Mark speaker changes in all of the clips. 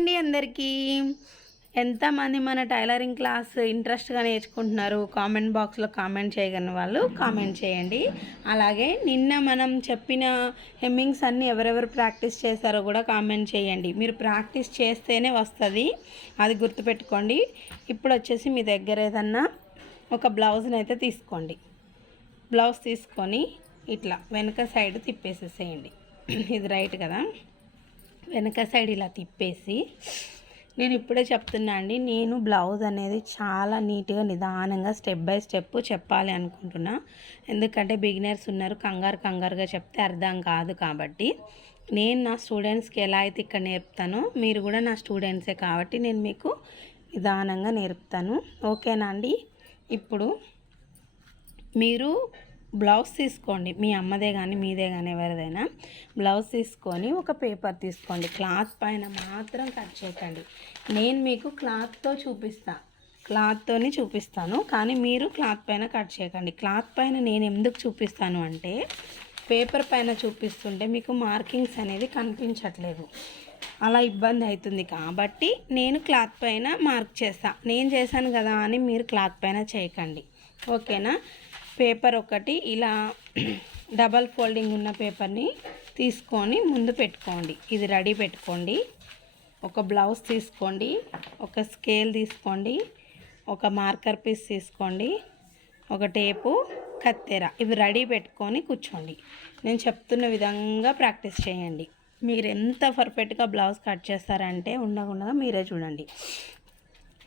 Speaker 1: అండి అందరికీ. ఎంతమంది మన టైలరింగ్ క్లాస్ ఇంట్రెస్ట్గా నేర్చుకుంటున్నారు? కామెంట్ బాక్స్లో కామెంట్ చేయగలిగిన వాళ్ళు కామెంట్ చేయండి. అలాగే నిన్న మనం చెప్పిన హెమ్మింగ్స్ అన్నీ ఎవరెవరు ప్రాక్టీస్ చేశారో కూడా కామెంట్ చేయండి. మీరు ప్రాక్టీస్ చేస్తేనే వస్తుంది. అది గుర్తుపెట్టుకోండి. ఇప్పుడు వచ్చేసి మీ దగ్గర ఏదన్నా ఒక బ్లౌజ్ని అయితే తీసుకోండి. బ్లౌజ్ తీసుకొని ఇట్లా వెనక సైడ్ తిప్పేసేసేయండి. ఇది రైట్ కదా? వెనక సైడ్ ఇలా తిప్పేసి నేను ఇప్పుడే చెప్తున్నా అండి నేను బ్లౌజ్ అనేది చాలా నీట్గా నిదానంగా స్టెప్ బై స్టెప్ చెప్పాలి అనుకుంటున్నా. ఎందుకంటే బిగినర్స్ ఉన్నారు కంగారు కంగారుగా చెప్తే అర్థం కాదు కాబట్టి. నేను నా స్టూడెంట్స్కి ఎలా అయితే ఇక్కడ నేర్పుతానో మీరు కూడా నా స్టూడెంట్సే కాబట్టి నేను మీకు నిదానంగా నేర్పుతాను. ఓకేనా అండి? ఇప్పుడు మీరు బ్లౌజ్ తీసుకోండి. మీ అమ్మదే కానీ మీదే కానీ ఎవరిదైనా బ్లౌజ్ తీసుకొని ఒక పేపర్ తీసుకోండి. క్లాత్ పైన మాత్రం కట్ చేయకండి. నేను మీకు క్లాత్తో చూపిస్తాను క్లాత్తోని చూపిస్తాను. కానీ మీరు క్లాత్ పైన కట్ చేయకండి. క్లాత్ పైన నేను ఎందుకు చూపిస్తాను అంటే పేపర్ పైన చూపిస్తుంటే మీకు మార్కింగ్స్ అనేది కనిపించట్లేదు. అలా ఇబ్బంది అవుతుంది. కాబట్టి నేను క్లాత్ పైన మార్క్ చేస్తాను నేను చేశాను కదా అని మీరు క్లాత్ పైన చేయకండి. ఓకేనా? పేపర్ ఒకటి ఇలా డబల్ ఫోల్డింగ్ ఉన్న పేపర్ని తీసుకొని ముందు పెట్టుకోండి. ఇది రెడీ పెట్టుకోండి. ఒక బ్లౌజ్ తీసుకోండి ఒక స్కేల్ తీసుకోండి ఒక మార్కర్ పీస్ తీసుకోండి ఒక టేపు కత్తెర. ఇవి రెడీ పెట్టుకొని కూర్చోండి. నేను చెప్తున్న విధంగా ప్రాక్టీస్ చేయండి. మీరు ఎంత పర్ఫెక్ట్గా బ్లౌజ్ కట్ చేస్తారంటే ఉండకుండా మీరే చూడండి.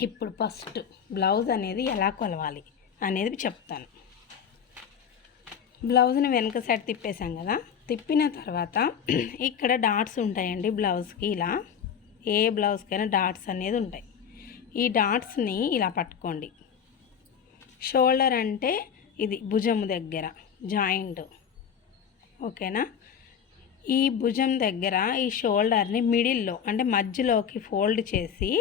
Speaker 1: ఇప్పుడు ఫస్ట్ బ్లౌజ్ అనేది ఎలా కొలవాలి అనేది చెప్తాను. బ్లౌజ్ని వెనక సైడ్ తిప్పేసాం కదా తిప్పిన తర్వాత ఇక్కడ డాట్స్ ఉంటాయండి బ్లౌజ్కి ఇలా. ఏ బ్లౌజ్కైనా డాట్స్ అనేది ఉంటాయి. ఈ డాట్స్ని ఇలా పట్టుకోండి. షోల్డర్ అంటే ఇది భుజం దగ్గర జాయింట్. ఓకేనా? ఈ భుజం దగ్గర ఈ షోల్డర్ని మిడిల్లో అంటే మధ్యలోకి ఫోల్డ్ చేసి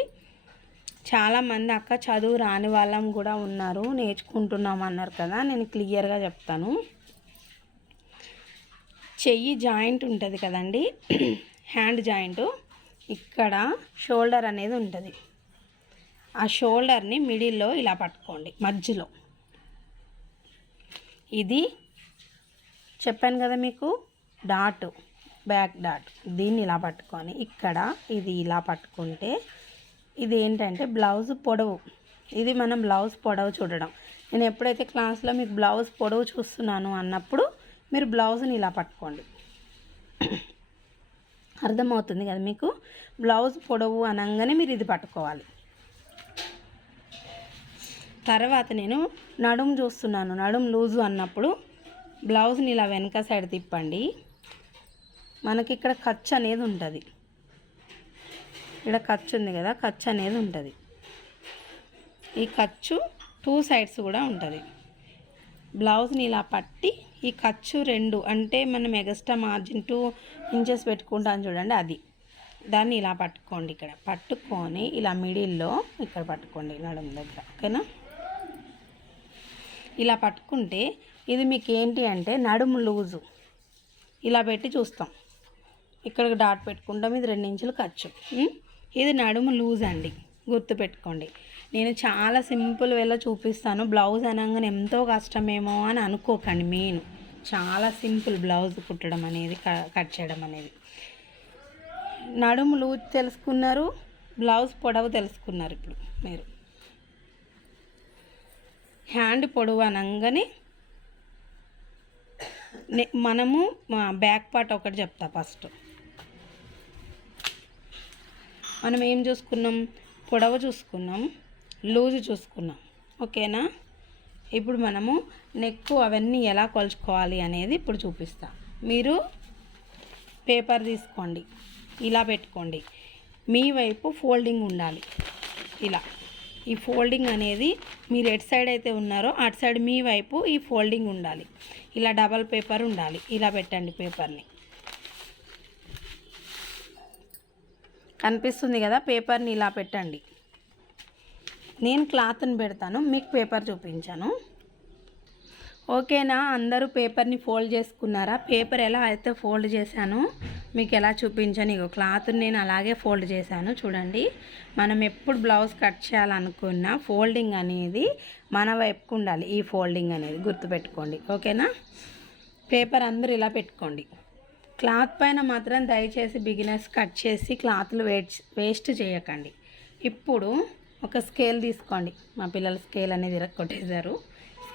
Speaker 1: చాలామంది అక్క చదువు రాని వాళ్ళం కూడా ఉన్నారు నేర్చుకుంటున్నాం అన్నారు కదా నేను క్లియర్గా చెప్తాను. చెయ్యి జాయింట్ ఉంటుంది కదండి? Hand joint. ఇక్కడ షోల్డర్ అనేది ఉంటుంది. ఆ షోల్డర్ని మిడిల్లో ఇలా పట్టుకోండి మధ్యలో. ఇది చెప్పాను కదా మీకు? Dot back dot. దీన్ని ఇలా పట్టుకొని ఇక్కడ ఇది ఇలా పట్టుకుంటే ఇది ఏంటంటే బ్లౌజ్ పొడవు. ఇది మనం బ్లౌజ్ పొడవు చూడడం. నేను ఎప్పుడైతే క్లాస్లో మీకు బ్లౌజ్ పొడవు చూస్తున్నాను అన్నప్పుడు మీరు బ్లౌజ్ని ఇలా పట్టుకోండి. అర్థమవుతుంది కదా మీకు? బ్లౌజ్ పొడవు అనగానే మీరు ఇది పట్టుకోవాలి. తర్వాత నేను నడుము చూస్తున్నాను. నడుము లూజు అన్నప్పుడు బ్లౌజ్ని ఇలా వెనక సైడ్ తిప్పండి. మనకి ఇక్కడ ఖర్చు అనేది ఉంటుంది. ఇక్కడ ఖర్చు ఉంది కదా ఖర్చు అనేది ఉంటుంది. ఈ ఖర్చు టూ సైడ్స్ కూడా ఉంటుంది. బ్లౌజ్ని ఇలా పట్టి ఈ ఖర్చు రెండు అంటే మనం ఎగస్ట్రా మార్జిన్ టూ ఇంచెస్ పెట్టుకుంటాం చూడండి అది. దాన్ని ఇలా పట్టుకోండి ఇక్కడ. పట్టుకొని ఇలా మిడిల్లో ఇక్కడ పట్టుకోండి నడుము దగ్గర ఓకేనా? ఇలా పట్టుకుంటే ఇది మీకు ఏంటి అంటే నడుము లూజు. ఇలా పెట్టి చూస్తాం. ఇక్కడికి డాట్ పెట్టుకుంటాం. ఇది రెండు ఇంచులు ఖర్చు. ఇది నడుము లూజ్ అండి. గుర్తుపెట్టుకోండి నేను చాలా సింపుల్ వేలో చూపిస్తాను. బ్లౌజ్ అనగానే ఎంతో కష్టమేమో అని అనుకోకండి మెయిన్. చాలా సింపుల్ బ్లౌజ్ కుట్టడం అనేది క- కట్ చేయడం అనేది. నడుము లూజ్ తెలుసుకున్నారు బ్లౌజ్ పొడవు తెలుసుకున్నారు ఇప్పుడు మీరు. హ్యాండ్ పొడవు అనగానే నే- మనము బ్యాక్ పార్ట్ ఒకటి చెప్తా ఫస్ట్. మనం ఏం చూసుకున్నాం? పొడవు చూసుకున్నాం. లూజు చూసుకున్నాం. ఓకేనా? ఇప్పుడు మనము నెక్ అవన్నీ ఎలా కొలుచుకోవాలి అనేది ఇప్పుడు చూపిస్తా. మీరు పేపర్ తీసుకోండి. ఇలా పెట్టుకోండి. మీ వైపు ఫోల్డింగ్ ఉండాలి. ఇలా. ఈ ఫోల్డింగ్ అనేది మీరు ఎటు సైడ్ అయితే ఉన్నారో అటు సైడ్ మీ వైపు ఈ ఫోల్డింగ్ ఉండాలి. ఇలా డబల్ పేపర్ ఉండాలి. ఇలా పెట్టండి పేపర్ని. కనిపిస్తుంది కదా? పేపర్ని ఇలా పెట్టండి. నేను క్లాత్ని పెడతాను మీకు పేపర్ చూపించాను. ఓకేనా? అందరూ పేపర్ని ఫోల్డ్ చేసుకున్నారా? పేపర్ ఎలా అయితే ఫోల్డ్ చేశానో మీకు ఎలా చూపించాను? ఇగో క్లాత్ నేను అలాగే ఫోల్డ్ చేశాను చూడండి. మనం ఎప్పుడు బ్లౌజ్ కట్ చేయాలనుకున్నా ఫోల్డింగ్ అనేది మన వైపుకు ఉండాలి ఈ ఫోల్డింగ్ అనేది గుర్తుపెట్టుకోండి. ఓకేనా? పేపర్ అందరూ ఇలా పెట్టుకోండి. క్లాత్ పైన మాత్రం దయచేసి బిగినర్స్ కట్ చేసి క్లాత్లు వేస్ట్ వేస్ట్ చేయకండి. ఇప్పుడు ఒక స్కేల్ తీసుకోండి. మా పిల్లలు స్కేల్ అనేది కొట్టేశారు.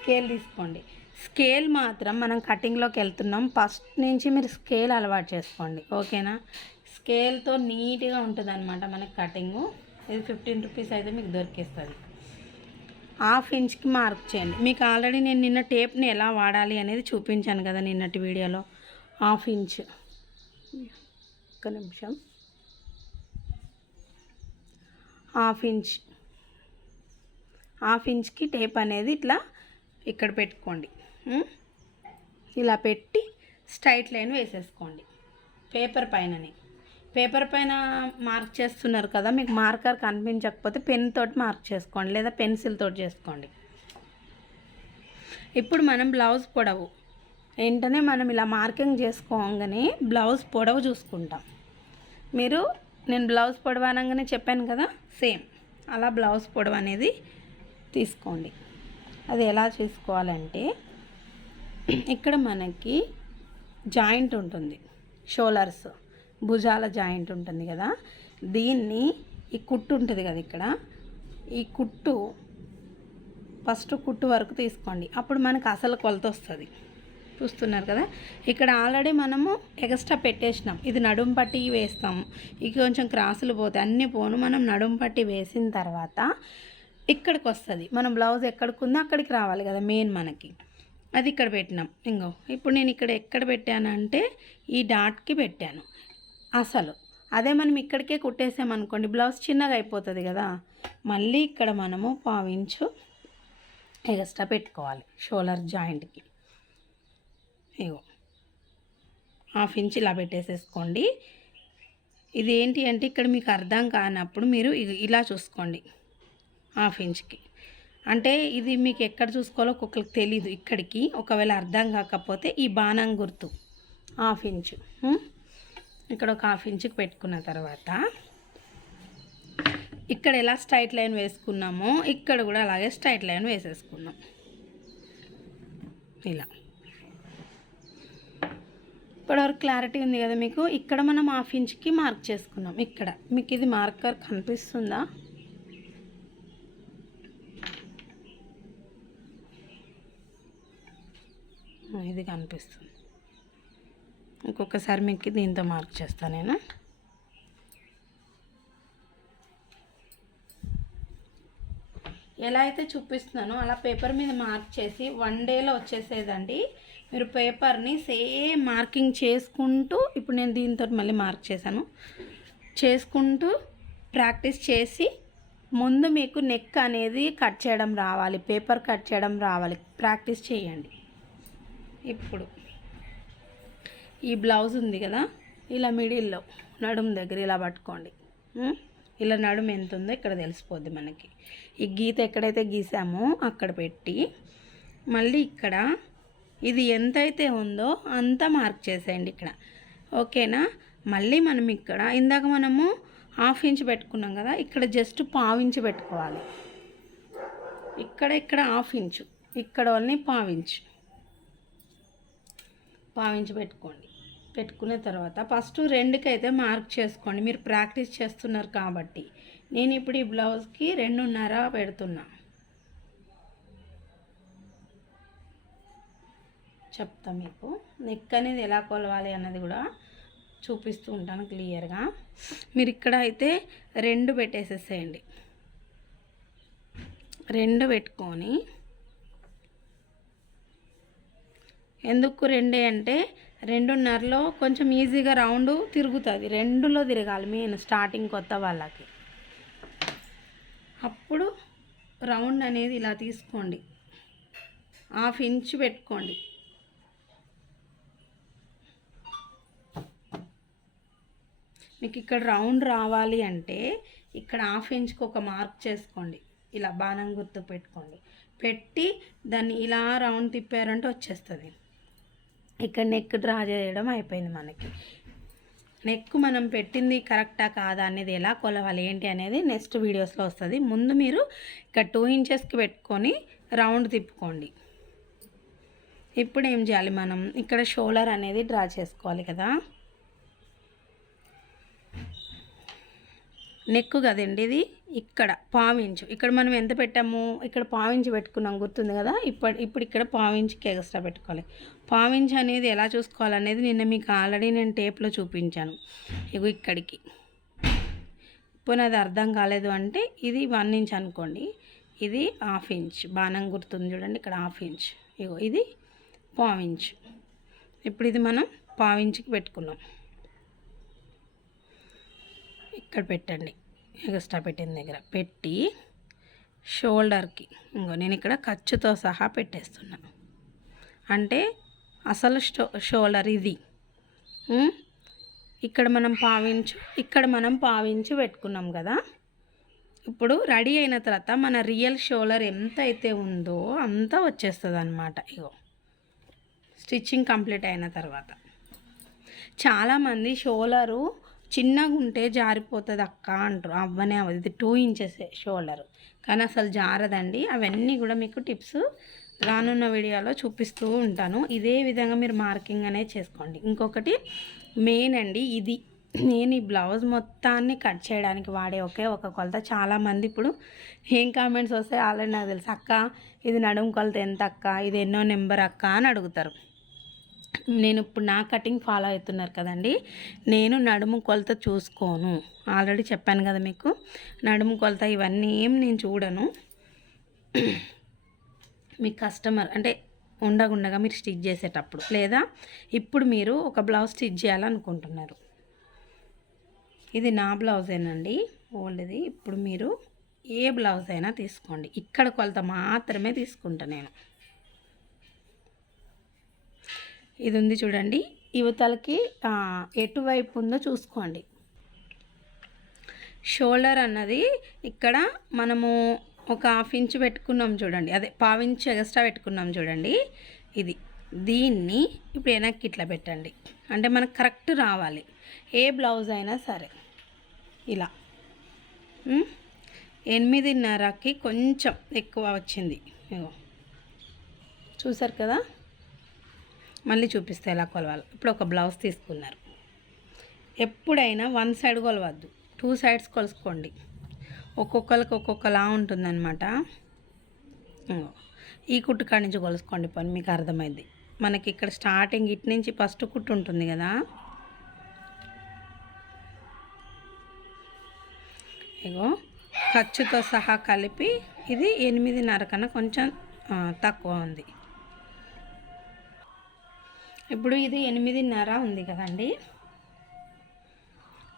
Speaker 1: స్కేల్ తీసుకోండి. స్కేల్ మాత్రం మనం కటింగ్లోకి వెళ్తున్నాం. ఫస్ట్ నుంచి మీరు స్కేల్ అలవాటు చేసుకోండి. ఓకేనా? స్కేల్తో నీట్గా ఉంటుంది అనమాట మనకి కటింగు. ఇది ఫిఫ్టీన్ రూపీస్ అయితే మీకు దొరికిస్తుంది. హాఫ్ ఇంచ్కి మార్క్ చేయండి. మీకు ఆల్రెడీ నేను నిన్న టేప్ని ఎలా వాడాలి అనేది చూపించాను కదా నిన్నటి వీడియోలో. Half inch. ఒక్క నిమిషం. Half inch. హాఫ్ ఇంచ్కి టేప్ అనేది ఇట్లా ఇక్కడ పెట్టుకోండి. ఇలా పెట్టి స్ట్రైట్ లైన్ వేసేసుకోండి. పేపర్ పైననే. పేపర్ పైన మార్క్ చేస్తున్నారు కదా మీకు మార్కర్ కనిపించకపోతే పెన్ తోటి మార్క్ చేసుకోండి లేదా పెన్సిల్ తోటి చేసుకోండి. ఇప్పుడు మనం బ్లౌజ్ పొడవు. వెంటనే మనం ఇలా మార్కింగ్ చేసుకోగానే బ్లౌజ్ పొడవు చూసుకుంటాం. మీరు నేను బ్లౌజ్ పొడవు అనగానే చెప్పాను కదా సేమ్. అలా బ్లౌజ్ పొడవు అనేది తీసుకోండి. అది ఎలా చేసుకోవాలంటే ఇక్కడ మనకి జాయింట్ ఉంటుంది. షోలర్స్ భుజాల జాయింట్ ఉంటుంది కదా. దీన్ని ఈ కుట్టు ఉంటుంది కదా ఇక్కడ. ఈ కుట్టు ఫస్ట్ కుట్టు వరకు తీసుకోండి. అప్పుడు మనకు అసలు కొలత వస్తుంది. చూస్తున్నారు కదా? ఇక్కడ ఆల్రెడీ మనము ఎక్స్ట్రా పెట్టేసినాం. ఇది నడుం పట్టి వేస్తాం. ఇక కొంచెం క్రాసులు పోతే అన్నీ పోను. మనం నడుం పట్టి వేసిన తర్వాత ఇక్కడికి వస్తుంది మనం బ్లౌజ్ ఎక్కడికి ఉందో అక్కడికి రావాలి కదా మెయిన్ మనకి. అది ఇక్కడ పెట్టినాం. ఇంకో ఇప్పుడు నేను ఇక్కడ ఎక్కడ పెట్టానంటే ఈ డాట్కి పెట్టాను. అసలు. అదే మనం ఇక్కడికే కుట్టేసామనుకోండి బ్లౌజ్ చిన్నగా అయిపోతుంది కదా. మళ్ళీ ఇక్కడ మనము పావించు ఎగస్ట్రా పెట్టుకోవాలి షోలర్ జాయింట్కి. ఇగో హాఫ్ ఇంచ్ ఇలా పెట్టేసేసుకోండి. ఇది ఏంటి అంటే ఇక్కడ మీకు అర్థం కానప్పుడు మీరు ఇలా చూసుకోండి. హాఫ్ ఇంచ్కి. అంటే ఇది మీకు ఎక్కడ చూసుకోవాలో ఒక్కొక్కరికి తెలీదు ఇక్కడికి. ఒకవేళ అర్థం కాకపోతే ఈ బాణం గుర్తు. Half inch. ఇక్కడ ఒక హాఫ్ ఇంచుకి పెట్టుకున్న తర్వాత ఇక్కడ ఎలా స్ట్రైట్ లైన్ వేసుకున్నామో ఇక్కడ కూడా అలాగే స్ట్రైట్ లైన్ వేసేసుకున్నాం. ఇలా. ఇప్పటివరకు క్లారిటీ ఉంది కదా మీకు? ఇక్కడ మనం హాఫ్ ఇంచ్కి మార్క్ చేసుకున్నాం. ఇక్కడ. మీకు ఇది మార్కర్ కనిపిస్తుందా? ఇది కనిపిస్తుంది ఇంకొకసారి మీకు దీంతో మార్క్ చేస్తాను నేను. ఎలా అయితే చూపిస్తున్నానో అలా పేపర్ మీద మార్క్ చేసి వన్ డేలో వచ్చేసేదండి. మీరు పేపర్ని సేమ్ మార్కింగ్ చేసుకుంటూ ఇప్పుడు నేను దీంతో మళ్ళీ మార్క్ చేశాను. చేసుకుంటూ ప్రాక్టీస్ చేసి ముందు మీకు నెక్ అనేది కట్ చేయడం రావాలి పేపర్ కట్ చేయడం రావాలి. ప్రాక్టీస్ చేయండి. ఇప్పుడు. ఈ బ్లౌజ్ ఉంది కదా ఇలా మిడిల్లో నడుము దగ్గర ఇలా పట్టుకోండి. ఇలా నడుము ఎంత ఉందో ఇక్కడ తెలిసిపోద్ది మనకి. ఈ గీత ఎక్కడైతే గీసామో అక్కడ పెట్టి మళ్ళీ ఇక్కడ ఇది ఎంతైతే ఉందో అంత మార్క్ చేసేయండి ఇక్కడ. ఓకేనా? మళ్ళీ మనం ఇక్కడ ఇందాక మనము హాఫ్ ఇంచ్ పెట్టుకున్నాం కదా ఇక్కడ జస్ట్ పావు ఇంచ్ పెట్టుకోవాలి. ఇక్కడ ఇక్కడ హాఫ్ ఇంచు ఇక్కడ వాళ్ళని పావించు పావించి పెట్టుకోండి. పెట్టుకున్న తర్వాత ఫస్ట్ రెండుకైతే మార్క్ చేసుకోండి. మీరు ప్రాక్టీస్ చేస్తున్నారు కాబట్టి. నేను ఇప్పుడు ఈ బ్లౌజ్కి రెండున్నర పెడుతున్నా. చెప్తా మీకు. నెక్ అనేది ఎలా కొలవాలి అన్నది కూడా చూపిస్తూ ఉంటాను క్లియర్గా. మీరు ఇక్కడ అయితే రెండు పెట్టేసేసేయండి. రెండు పెట్టుకొని ఎందుకు రెండే అంటే రెండున్నరలో కొంచెం ఈజీగా రౌండ్ తిరుగుతుంది. రెండులో తిరగాలి మెయిన్ స్టార్టింగ్ కొత్త వాళ్ళకి. అప్పుడు రౌండ్ అనేది ఇలా తీసుకోండి. హాఫ్ ఇంచ్ పెట్టుకోండి. మీకు ఇక్కడ రౌండ్ రావాలి అంటే ఇక్కడ హాఫ్ ఇంచ్కి ఒక మార్క్ చేసుకోండి. ఇలా బాణం గుర్తు పెట్టుకోండి. పెట్టి దాన్ని ఇలా రౌండ్ తిప్పారంటే వచ్చేస్తుంది. ఇక్కడ నెక్ డ్రా చేయడం అయిపోయింది మనకి. నెక్ మనం పెట్టింది కరెక్టా కాదా అనేది ఎలా కొలవాలి ఏంటి అనేది నెక్స్ట్ వీడియోస్లో వస్తుంది. ముందు మీరు ఇక్కడ టూ ఇంచెస్కి పెట్టుకొని రౌండ్ తిప్పుకోండి. ఇప్పుడు ఏం చేయాలి మనం? ఇక్కడ షోల్డర్ అనేది డ్రా చేసుకోవాలి కదా. నెక్ కదండి ఇది? ఇక్కడ పావించు. ఇక్కడ మనం ఎంత పెట్టాము? ఇక్కడ పావించి పెట్టుకున్నాం. గుర్తుంది కదా? ఇప్పుడు ఇప్పుడు ఇక్కడ పావించికి ఎక్స్ట్రా పెట్టుకోవాలి. పావించి అనేది ఎలా చూసుకోవాలనేది నిన్న మీకు ఆల్రెడీ నేను టేప్లో చూపించాను. ఇగో ఇక్కడికి. ఇప్పుడు అది అర్థం కాలేదు అంటే ఇది వన్ ఇంచ్ అనుకోండి. ఇది హాఫ్ ఇంచ్. బాణం గుర్తుంది చూడండి. ఇక్కడ హాఫ్ ఇంచ్. ఇగో ఇది పావించ్. ఇప్పుడు ఇది మనం పావించికి పెట్టుకున్నాం. ఇక్కడ పెట్టండి. ఎక్స్ట్రా పెట్టిన దగ్గర. పెట్టి షోల్డర్కి ఇంకో నేను ఇక్కడ ఖర్చుతో సహా పెట్టేస్తున్నా. అంటే అసలు షో షోల్డర్ ఇది. ఇక్కడ మనం పావించు ఇక్కడ మనం పావించి పెట్టుకున్నాం కదా. ఇప్పుడు రెడీ అయిన తర్వాత మన రియల్ షోల్డర్ ఎంత అయితే ఉందో అంతా వచ్చేస్తుంది అనమాట ఇగో స్టిచ్చింగ్ కంప్లీట్ అయిన తర్వాత. చాలామంది షోలరు చిన్నగా ఉంటే జారిపోతుంది అక్క అంటారు. అవ్వనే అవ్వదు. ఇది టూ ఇంచెస్ షోల్డర్ కానీ అసలు జారదండి. అవన్నీ కూడా మీకు టిప్స్ రానున్న వీడియోలో చూపిస్తూ ఉంటాను. ఇదే విధంగా మీరు మార్కింగ్ అనేది చేసుకోండి. ఇంకొకటి మెయిన్ అండి ఇది. నేను ఈ బ్లౌజ్ మొత్తాన్ని కట్ చేయడానికి వాడే ఒకే ఒక కొలత. చాలామంది ఇప్పుడు ఏం కామెంట్స్ వస్తాయి ఆల్రెడీ నాకు తెలుసు. అక్క ఇది నడుము కొలత ఎంత అక్క ఇది ఎన్నో నెంబర్ అక్క అని అడుగుతారు. నేను ఇప్పుడు నా కటింగ్ ఫాలో అవుతున్నారు కదండి. నేను నడుము కొలత చూసుకోను. ఆల్రెడీ చెప్పాను కదా మీకు. నడుము కొలత ఇవన్నీ ఏం నేను చూడను. మీ కస్టమర్ అంటే ఉండగుండగా మీరు స్టిచ్ చేసేటప్పుడు లేదా ఇప్పుడు మీరు ఒక బ్లౌజ్ స్టిచ్ చేయాలనుకుంటున్నారు. ఇది నా బ్లౌజేనండి ఓల్డ్ది. ఇప్పుడు మీరు ఏ బ్లౌజ్ అయినా తీసుకోండి. ఇక్కడ కొలత మాత్రమే తీసుకుంటా నేను. ఇది ఉంది చూడండి యువతలకి ఎటువైపు ఉందో చూసుకోండి. షోల్డర్ అన్నది ఇక్కడ మనము ఒక హాఫ్ ఇంచ్ పెట్టుకున్నాం చూడండి. అదే పావించ్ ఎక్స్ట్రా పెట్టుకున్నాం చూడండి. ఇది. దీన్ని ఇప్పుడు వెనక్కి ఇట్లా పెట్టండి. అంటే మనకు కరెక్ట్ రావాలి. ఏ బ్లౌజ్ అయినా సరే. ఇలా. ఎనిమిదిన్నరకి కొంచెం ఎక్కువ వచ్చింది. చూసారు కదా? మళ్ళీ చూపిస్తే ఎలా కొలవాలి. ఇప్పుడు ఒక బ్లౌజ్ తీసుకున్నారు. ఎప్పుడైనా వన్ సైడ్ కొలవద్దు. టూ సైడ్స్ కొలుసుకోండి. ఒక్కొక్కరికి ఒక్కొక్కలా ఉంటుందన్నమాట. ఈ కుట్టు కాడి నుంచి కొలుసుకోండి పని మీకు అర్థమైంది. మనకి ఇక్కడ స్టార్టింగ్ ఇటు నుంచి ఫస్ట్ కుట్టు ఉంటుంది కదా. ఇగో ఖర్చుతో సహా కలిపి ఇది ఎనిమిదిన్నర కన్నా కొంచెం తక్కువ ఉంది. ఇప్పుడు ఇది ఎనిమిదిన్నర ఉంది కదండి.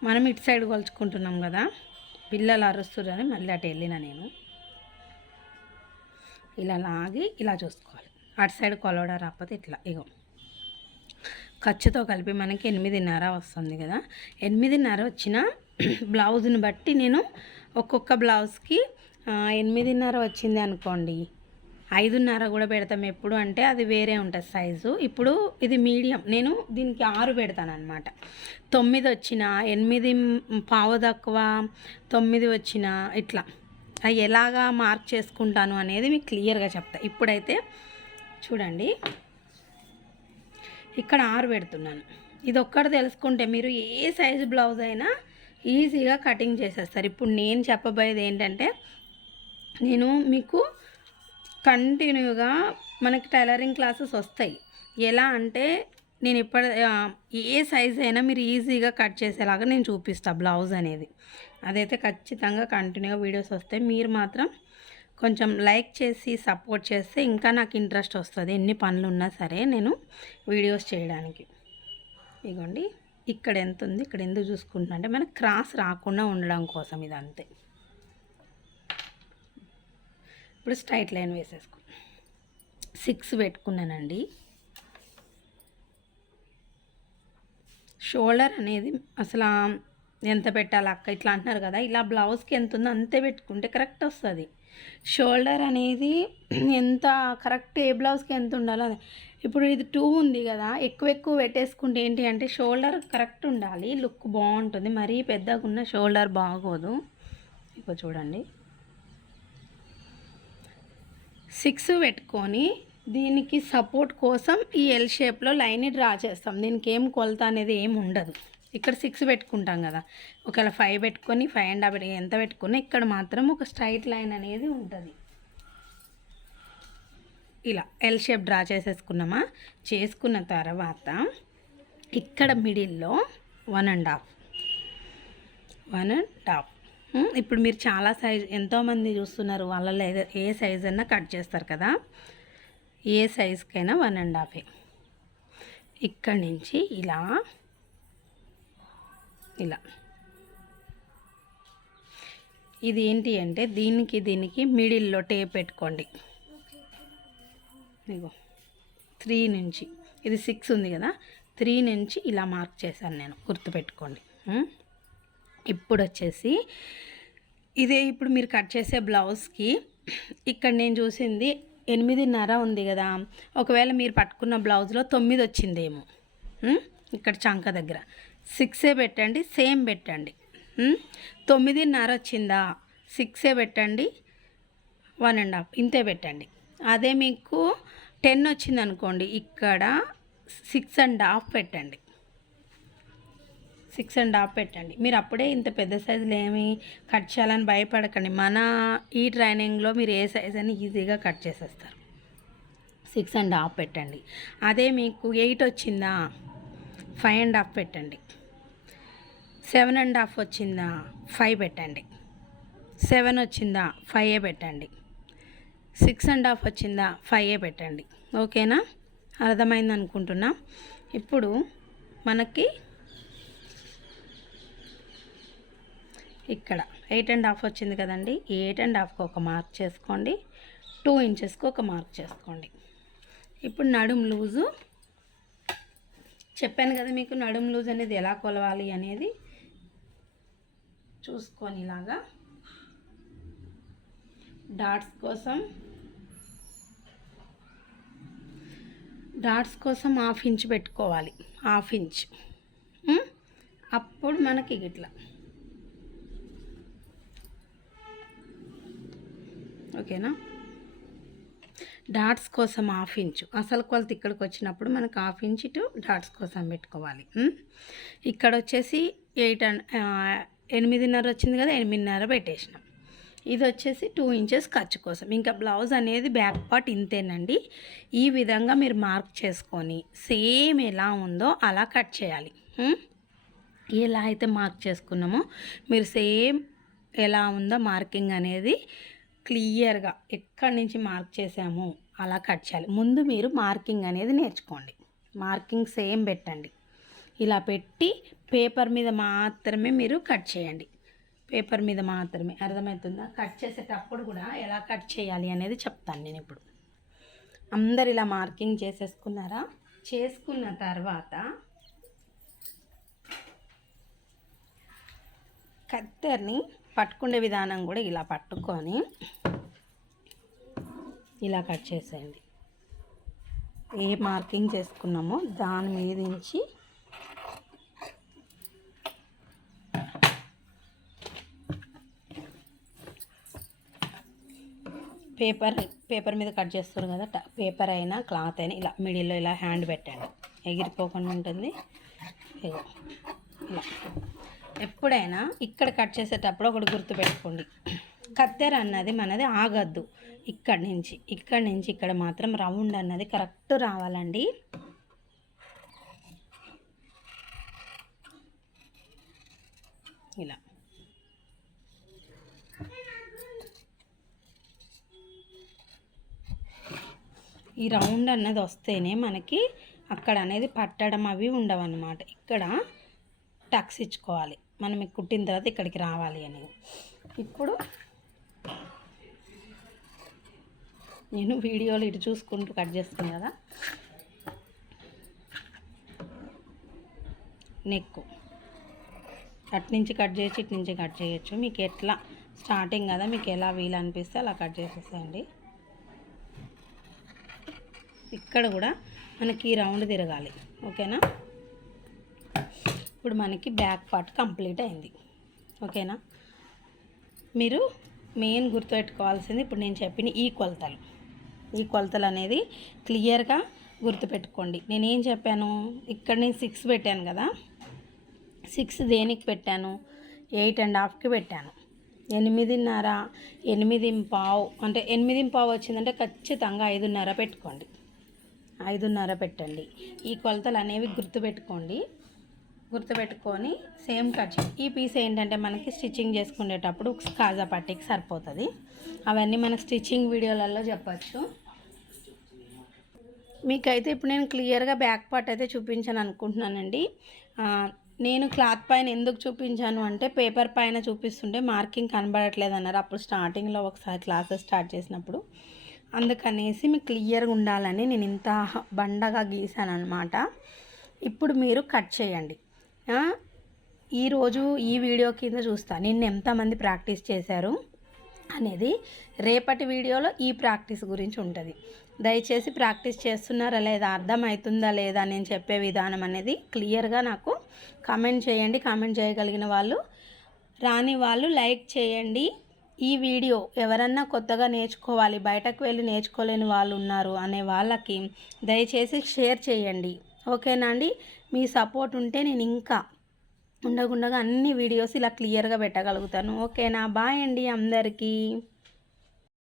Speaker 1: మనం ఇటు సైడ్ కొలుచుకుంటున్నాం కదా. పిల్లలు అరుస్తురని మళ్ళీ అటు వెళ్ళిన నేను. ఇలా లాగి ఇలా చూసుకోవాలి. అటు సైడ్ కొలవడం రాకపోతే ఇట్లా ఇగో. ఖర్చుతో కలిపి మనకి ఎనిమిదిన్నర వస్తుంది కదా. ఎనిమిదిన్నర వచ్చిన బ్లౌజ్ని బట్టి నేను ఒక్కొక్క బ్లౌజ్కి ఎనిమిదిన్నర వచ్చింది అనుకోండి. ఐదున్నర కూడా పెడతాం ఎప్పుడు అంటే అది వేరే ఉంటుంది సైజు. ఇప్పుడు ఇది మీడియం. నేను దీనికి ఆరు పెడతాను అనమాట తొమ్మిది వచ్చిన ఎనిమిది పావు తక్కువ తొమ్మిది వచ్చిన ఇట్లా. అవి ఎలాగా మార్క్ చేసుకుంటాను అనేది మీకు క్లియర్గా చెప్తా. ఇప్పుడైతే చూడండి. ఇక్కడ ఆరు పెడుతున్నాను. ఇది ఒక్కటి తెలుసుకుంటే మీరు ఏ సైజు బ్లౌజ్ అయినా ఈజీగా కటింగ్ చేసేస్తారు. ఇప్పుడు నేను చెప్పబోయేది ఏంటంటే నేను మీకు కంటిన్యూగా మనకి టైలరింగ్ క్లాసెస్ వస్తాయి. ఎలా అంటే నేను ఇప్పటి ఏ సైజ్ అయినా మీరు ఈజీగా కట్ చేసేలాగా నేను చూపిస్తాను బ్లౌజ్ అనేది. అదైతే ఖచ్చితంగా కంటిన్యూగా వీడియోస్ వస్తాయి. మీరు మాత్రం కొంచెం లైక్ చేసి సపోర్ట్ చేస్తే ఇంకా నాకు ఇంట్రెస్ట్ వస్తుంది. ఎన్ని పనులు ఉన్నా సరే నేను వీడియోస్ చేయడానికి. ఇగోండి ఇక్కడ ఎంత ఉంది? ఇక్కడ ఎందుకు చూసుకుంటున్నా అంటే మనకు క్రాస్ రాకుండా ఉండడం కోసం ఇది అంతే ఇప్పుడు స్ట్రైట్ లైన్ వేసేసుకో. సిక్స్ పెట్టుకున్నానండి. షోల్డర్ అనేది అసలు ఎంత పెట్టాలి అక్క? ఇట్లా అంటున్నారు కదా ఇలా బ్లౌజ్కి ఎంత ఉందో అంతే పెట్టుకుంటే కరెక్ట్ వస్తుంది. షోల్డర్ అనేది ఎంత కరెక్ట్ ఏ బ్లౌజ్కి ఎంత ఉండాలో అది. ఇప్పుడు ఇది టూ ఉంది కదా ఎక్కువ ఎక్కువ పెట్టేసుకుంటే ఏంటి అంటే షోల్డర్ కరెక్ట్ ఉండాలి లుక్ బాగుంటుంది మరీ పెద్దగా ఉన్న షోల్డర్ బాగోదు. ఇప్పుడు చూడండి. సిక్స్ పెట్టుకొని దీనికి సపోర్ట్ కోసం ఈ ఎల్ షేప్లో లైన్ డ్రా చేస్తాం. దీనికి ఏం కొలత అనేది ఏం ఉండదు. ఇక్కడ సిక్స్ పెట్టుకుంటాం కదా. ఒకవేళ ఫైవ్ పెట్టుకొని ఫైవ్ అండ్ హాఫ్ ఎంత పెట్టుకున్నా ఇక్కడ మాత్రం ఒక స్ట్రైట్ లైన్ అనేది ఉంటుంది. ఇలా ఎల్ షేప్ డ్రా చేసేసుకున్నామా? చేసుకున్న తర్వాత ఇక్కడ మిడిల్లో one and half one and half ఇప్పుడు మీరు చాలా సైజ్ ఎంతోమంది చూస్తున్నారు వాళ్ళలో ఏ సైజ్ అన్నా కట్ చేస్తారు కదా? ఏ సైజ్కైనా వన్ అండ్ హాఫే ఇక్కడి నుంచి ఇలా ఇలా. ఇది ఏంటి అంటే దీనికి దీనికి మిడిల్లో టేప్ పెట్టుకోండి. ఇగో త్రీ నుంచి ఇది సిక్స్ ఉంది కదా? త్రీ నుంచి ఇలా మార్క్ చేశాను నేను గుర్తుపెట్టుకోండి. ఇప్పుడు వచ్చేసి ఇదే ఇప్పుడు మీరు కట్ చేసే బ్లౌజ్కి. ఇక్కడ నేను చూసింది ఎనిమిదిన్నర ఉంది కదా. ఒకవేళ మీరు పట్టుకున్న బ్లౌజ్లో తొమ్మిది వచ్చిందేమో ఇక్కడ చంక దగ్గర. సిక్సే పెట్టండి సేమ్ పెట్టండి. తొమ్మిదిన్నర వచ్చిందా సిక్సే పెట్టండి వన్ అండ్ హాఫ్ ఇంతే పెట్టండి. అదే మీకు టెన్ వచ్చింది అనుకోండి ఇక్కడ సిక్స్ అండ్ హాఫ్ పెట్టండి. సిక్స్ అండ్ హాఫ్ పెట్టండి. మీరు అప్పుడే ఇంత పెద్ద సైజులు ఏమి కట్ చేయాలని భయపడకండి. మన ఈ ట్రైనింగ్లో మీరు ఏ సైజ్ అని ఈజీగా కట్ చేసేస్తారు. సిక్స్ అండ్ హాఫ్ పెట్టండి. అదే మీకు ఎయిట్ వచ్చిందా? ఫైవ్ అండ్ హాఫ్ పెట్టండి. సెవెన్ అండ్ హాఫ్ వచ్చిందా? ఫైవ్ పెట్టండి. సెవెన్ వచ్చిందా? ఫైవ్ పెట్టండి. సిక్స్ అండ్ హాఫ్ వచ్చిందా? ఫైవ్ పెట్టండి. ఓకేనా? అర్థమైంది అనుకుంటున్నా ఇప్పుడు మనకి ఇక్కడ ఎయిట్ అండ్ హాఫ్ వచ్చింది కదండి. ఈ ఎయిట్ అండ్ హాఫ్కి ఒక మార్క్ చేసుకోండి. టూ ఇంచెస్కి ఒక మార్క్ చేసుకోండి. ఇప్పుడు నడుం లూజు. చెప్పాను కదా మీకు నడుం లూజ్ అనేది ఎలా కొలవాలి అనేది. చూసుకొని ఇలాగా. డాట్స్ కోసం. డాట్స్ కోసం హాఫ్ ఇంచ్ పెట్టుకోవాలి. హాఫ్ ఇంచ్ అప్పుడు మనకి ఇట్లా ఓకేనా? డాట్స్ కోసం హాఫ్ ఇంచు. అసలు కొలత ఇక్కడికి వచ్చినప్పుడు మనకు హాఫ్ ఇంచ్ టు డాట్స్ కోసం పెట్టుకోవాలి. ఇక్కడ వచ్చేసి ఎయిట్ అండ్ ఎనిమిదిన్నర వచ్చింది కదా ఎనిమిదిన్నర పెట్టేసినాం. ఇది వచ్చేసి టూ ఇంచెస్ ఖర్చు కోసం. ఇంకా బ్లౌజ్ అనేది బ్యాక్ పార్ట్ ఇంతేనండి. ఈ విధంగా మీరు మార్క్ చేసుకొని సేమ్ ఎలా ఉందో అలా కట్ చేయాలి. ఎలా అయితే మార్క్ చేసుకున్నామో మీరు సేమ్ ఎలా ఉందో మార్కింగ్ అనేది క్లియర్గా ఎక్కడి నుంచి మార్క్ చేసాము అలా కట్ చేయాలి. ముందు మీరు మార్కింగ్ అనేది నేర్చుకోండి. మార్కింగ్ సేమ్ పెట్టండి. ఇలా పెట్టి పేపర్ మీద మాత్రమే మీరు కట్ చేయండి. పేపర్ మీద మాత్రమే. అర్థమవుతుందా? కట్ చేసేటప్పుడు కూడా ఎలా కట్ చేయాలి అనేది చెప్తాను నేను ఇప్పుడు. అందరు ఇలా మార్కింగ్ చేసేసుకున్నారా? చేసుకున్న తర్వాత కత్తెర్ని పట్టుకునే విధానం కూడా ఇలా పట్టుకొని ఇలా కట్ చేసేయండి. ఏ మార్కింగ్ చేసుకున్నామో దాని మీద నుంచి పేపర్ పేపర్ మీద కట్ చేస్తారు కదా పేపర్ అయినా క్లాత్ అయినా ఇలా మిడిల్లో ఇలా హ్యాండ్ పెట్టండి. ఎగిరిపోకుండా ఉంటుంది. ఇగో ఇలా. ఎప్పుడైనా ఇక్కడ కట్ చేసేటప్పుడు ఒకటి గుర్తుపెట్టుకోండి. కత్తెర అన్నది మనది ఆగద్దు. ఇక్కడి నుంచి ఇక్కడి నుంచి ఇక్కడ మాత్రం రౌండ్ అన్నది కరెక్ట్ రావాలండి. ఇలా. ఈ రౌండ్ అన్నది వస్తేనే మనకి అక్కడ అనేది పట్టడం అవి ఉండవన్నమాట. ఇక్కడ టక్స్ ఇచ్చుకోవాలి. మనం కుట్టిన తర్వాత ఇక్కడికి రావాలి అనేది ఇప్పుడు నేను వీడియోలు ఇటు చూసుకుంటూ కట్ చేస్తాను కదా. నెక్. అటు నుంచి కట్ చేసి ఇటు నుంచి కట్ చేయొచ్చు. మీకు ఎట్లా స్టార్టింగ్ కదా మీకు ఎలా వీలు అనిపిస్తే అలా కట్ చేసేసేయండి. ఇక్కడ కూడా మనకి రౌండ్ తిరగాలి. ఓకేనా? ఇప్పుడు మనకి బ్యాక్ పార్ట్ కంప్లీట్ అయింది. ఓకేనా? మీరు మెయిన్ గుర్తుపెట్టుకోవాల్సింది ఇప్పుడు నేను చెప్పిన ఈ కొలతలు. ఈ కొలతలు అనేది క్లియర్గా గుర్తుపెట్టుకోండి. నేనేం చెప్పాను? ఇక్కడ నేను సిక్స్ పెట్టాను కదా. సిక్స్ దేనికి పెట్టాను? ఎయిట్ అండ్ హాఫ్కి పెట్టాను. ఎనిమిదిన్నర ఎనిమిది పావు అంటే ఎనిమిది పావు వచ్చిందంటే ఖచ్చితంగా ఐదున్నర పెట్టుకోండి. ఐదున్నర పెట్టండి. ఈ కొలతలు అనేవి గుర్తుపెట్టుకోండి. గుర్తుపెట్టుకొని సేమ్ కట్ ఈ పీస్ ఏంటంటే మనకి స్టిచ్చింగ్ చేసుకునేటప్పుడు కాజా పట్టీకి సరిపోతుంది. అవన్నీ మన స్టిచ్చింగ్ వీడియోలలో చెప్పచ్చు. మీకైతే ఇప్పుడు నేను క్లియర్గా బ్యాక్ పార్ట్ అయితే చూపించాను అనుకుంటున్నానండి. నేను క్లాత్ పైన ఎందుకు చూపించాను అంటే పేపర్ పైన చూపిస్తుంటే మార్కింగ్ కనబడట్లేదు అన్నారు అప్పుడు స్టార్టింగ్లో ఒకసారి క్లాసెస్ స్టార్ట్ చేసినప్పుడు. అందుకనేసి మీకు క్లియర్గా ఉండాలని నేను ఇంత బండగా గీసాను అనమాట ఇప్పుడు మీరు కట్ చేయండి. ఈరోజు ఈ వీడియో కింద చూస్తా. నిన్న ఎంతమంది ప్రాక్టీస్ చేశారు అనేది రేపటి వీడియోలో ఈ ప్రాక్టీస్ గురించి ఉంటుంది. దయచేసి ప్రాక్టీస్ చేస్తున్నారా లేదా అర్థమవుతుందా లేదా నేను చెప్పే విధానం అనేది క్లియర్గా నాకు కామెంట్ చేయండి. కామెంట్ చేయగలిగిన వాళ్ళు రాని వాళ్ళు లైక్ చేయండి. ఈ వీడియో ఎవరన్నా కొత్తగా నేర్చుకోవాలి బయటకు వెళ్ళి నేర్చుకోలేని వాళ్ళు ఉన్నారు అనే వాళ్ళకి దయచేసి షేర్ చేయండి. ఓకేనా అండి? మీ సపోర్ట్ ఉంటే నేను ఇంకా ఉండకుండగా అన్ని వీడియోస్ ఇలా క్లియర్గా పెట్టగలుగుతాను. ఓకేనా? బాయ్ అండి అందరికీ.